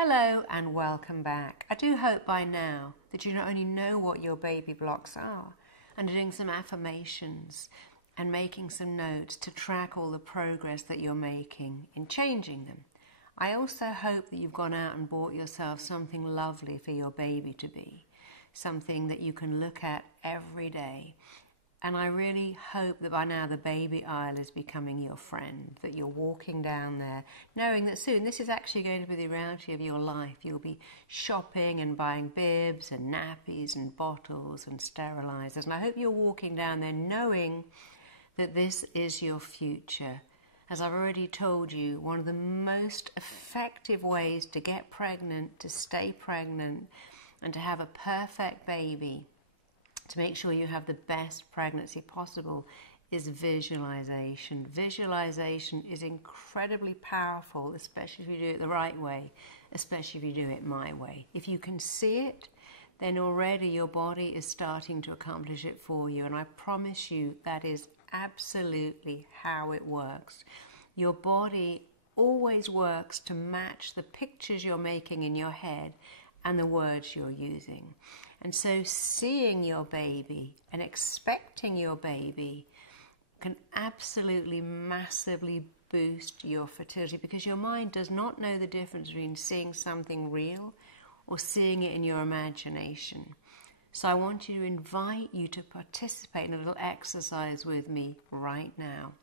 Hello and welcome back. I do hope by now that you not only know what your baby blocks are and are doing some affirmations and making some notes to track all the progress that you're making in changing them. I also hope that you've gone out and bought yourself something lovely for your baby to be, something that you can look at every day. And I really hope that by now the baby aisle is becoming your friend, that you're walking down there knowing that soon this is actually going to be the reality of your life. You'll be shopping and buying bibs and nappies and bottles and sterilizers. And I hope you're walking down there knowing that this is your future. As I've already told you, one of the most effective ways to get pregnant, to stay pregnant, and to have a perfect baby, to make sure you have the best pregnancy possible, is visualization. Visualization is incredibly powerful, especially if you do it the right way, especially if you do it my way. If you can see it, then already your body is starting to accomplish it for you. And I promise you that is absolutely how it works. Your body always works to match the pictures you're making in your head and the words you're using. And so seeing your baby and expecting your baby can absolutely massively boost your fertility, because your mind does not know the difference between seeing something real or seeing it in your imagination. So I want to invite you to participate in a little exercise with me right now.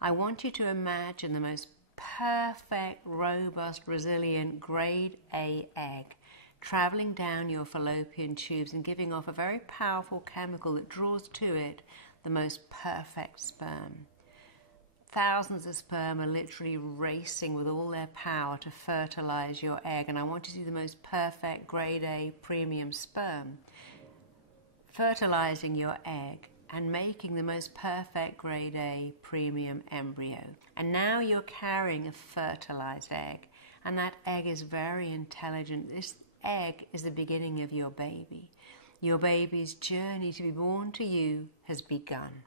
I want you to imagine the most perfect, robust, resilient grade A egg traveling down your fallopian tubes and giving off a very powerful chemical that draws to it the most perfect sperm. Thousands of sperm are literally racing with all their power to fertilize your egg, and I want you to see the most perfect grade A premium sperm fertilizing your egg and making the most perfect grade A premium embryo. And now you're carrying a fertilized egg, and that egg is very intelligent. This egg is the beginning of your baby. Your baby's journey to be born to you has begun.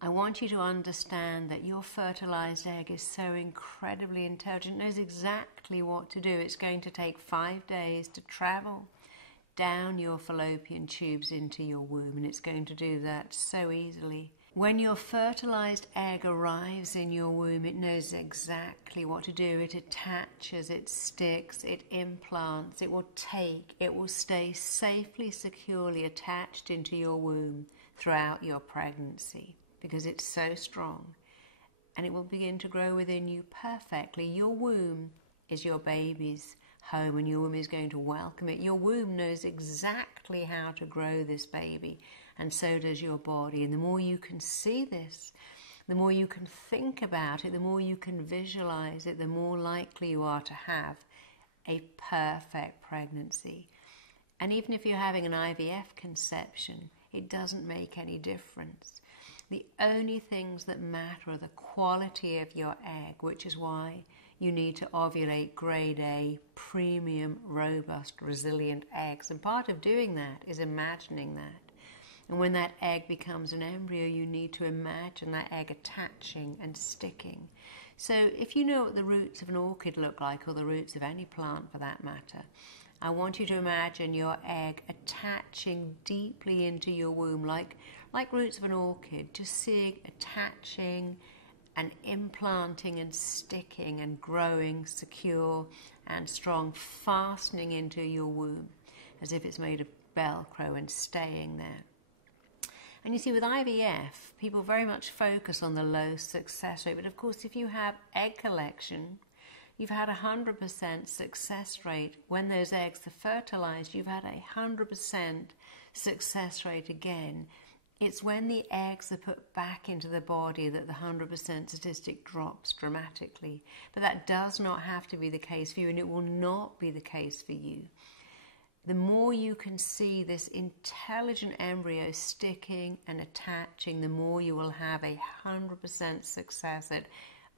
I want you to understand that your fertilized egg is so incredibly intelligent, knows exactly what to do. It's going to take 5 days to travel down your fallopian tubes into your womb, and it's going to do that so easily. When your fertilized egg arrives in your womb, it knows exactly what to do. It attaches, it sticks, it implants, it will stay safely, securely attached into your womb throughout your pregnancy, because it's so strong. And it will begin to grow within you perfectly. Your womb is your baby's home, and your womb is going to welcome it. Your womb knows exactly how to grow this baby, and so does your body. And the more you can see this, the more you can think about it, the more you can visualize it, the more likely you are to have a perfect pregnancy. And even if you're having an IVF conception, it doesn't make any difference. The only things that matter are the quality of your egg, which is why you need to ovulate grade A, premium, robust, resilient eggs. And part of doing that is imagining that. And when that egg becomes an embryo, you need to imagine that egg attaching and sticking. So if you know what the roots of an orchid look like, or the roots of any plant for that matter, I want you to imagine your egg attaching deeply into your womb, like roots of an orchid, just seeing attaching and implanting and sticking and growing secure and strong, fastening into your womb as if it's made of Velcro and staying there. And you see, with IVF, people very much focus on the low success rate. But of course, if you have egg collection, you've had 100% success rate. When those eggs are fertilized, you've had 100% success rate again. It's when the eggs are put back into the body that the 100% statistic drops dramatically. But that does not have to be the case for you, and it will not be the case for you. The more you can see this intelligent embryo sticking and attaching, the more you will have 100% success at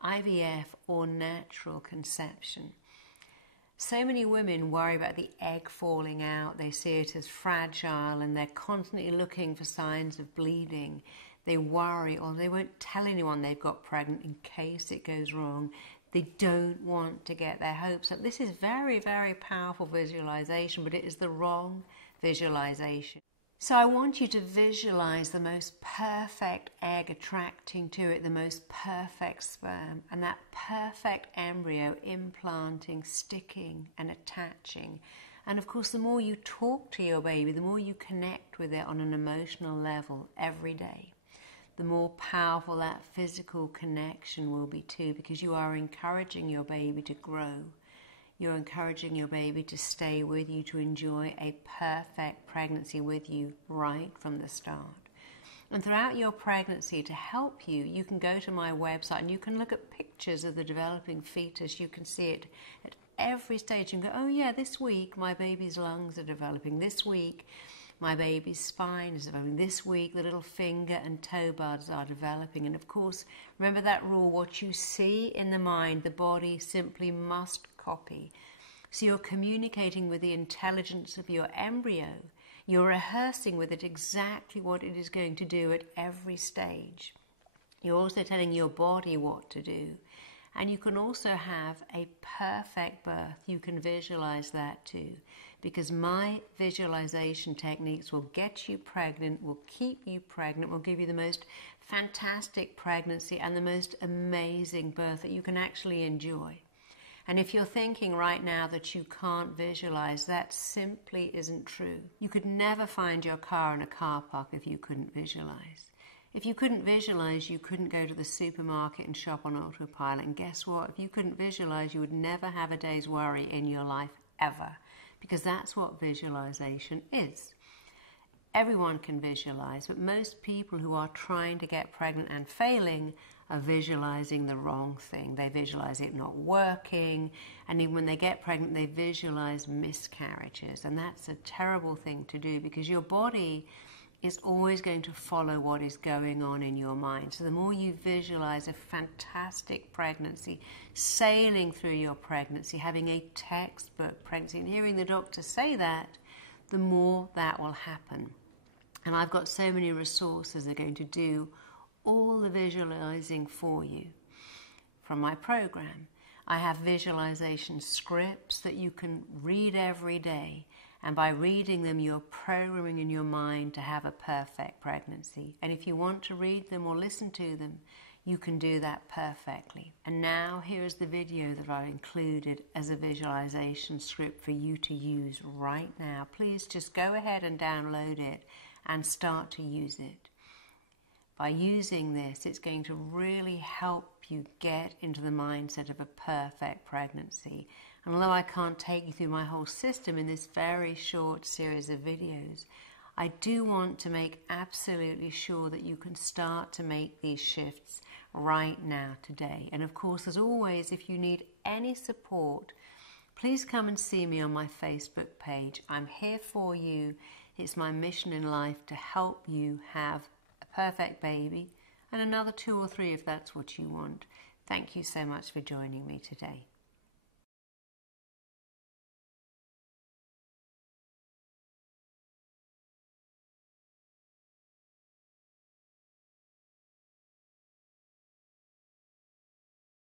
IVF or natural conception. So many women worry about the egg falling out. They see it as fragile, and they're constantly looking for signs of bleeding. They worry, or they won't tell anyone they've got pregnant in case it goes wrong. They don't want to get their hopes up. This is very, very powerful visualization, but it is the wrong visualization. So I want you to visualize the most perfect egg attracting to it the most perfect sperm, and that perfect embryo implanting, sticking and attaching. And of course, the more you talk to your baby, the more you connect with it on an emotional level every day, the more powerful that physical connection will be too, because you are encouraging your baby to grow. You're encouraging your baby to stay with you, to enjoy a perfect pregnancy with you right from the start. And throughout your pregnancy, to help you, you can go to my website and you can look at pictures of the developing fetus. You can see it at every stage and go, oh yeah, this week my baby's lungs are developing. This week my baby's spine is developing. This week the little finger and toe buds are developing. And of course, remember that rule, what you see in the mind, the body simply must copy. So you're communicating with the intelligence of your embryo. You're rehearsing with it exactly what it is going to do at every stage. You're also telling your body what to do. And you can also have a perfect birth. You can visualize that too, because my visualization techniques will get you pregnant, will keep you pregnant, will give you the most fantastic pregnancy and the most amazing birth that you can actually enjoy. And if you're thinking right now that you can't visualize, that simply isn't true. You could never find your car in a car park if you couldn't visualize. If you couldn't visualize, you couldn't go to the supermarket and shop on autopilot. And guess what? If you couldn't visualize, you would never have a day's worry in your life ever, because that's what visualization is. Everyone can visualize, but most people who are trying to get pregnant and failing are visualizing the wrong thing. They visualize it not working, and even when they get pregnant, they visualize miscarriages. And that's a terrible thing to do, because your body is always going to follow what is going on in your mind. So the more you visualize a fantastic pregnancy, sailing through your pregnancy, having a textbook pregnancy, and hearing the doctor say that, the more that will happen. And I've got so many resources that are going to do all the visualizing for you from my program. I have visualization scripts that you can read every day, and by reading them you're programming in your mind to have a perfect pregnancy. And if you want to read them or listen to them, you can do that perfectly. And now here's the video that I included as a visualization script for you to use right now. Please just go ahead and download it and start to use it. By using this, it's going to really help you get into the mindset of a perfect pregnancy. And although I can't take you through my whole system in this very short series of videos, I do want to make absolutely sure that you can start to make these shifts right now, today. And of course, as always, if you need any support, please come and see me on my Facebook page. I'm here for you. It's my mission in life to help you have a perfect baby and another 2 or 3 if that's what you want. Thank you so much for joining me today.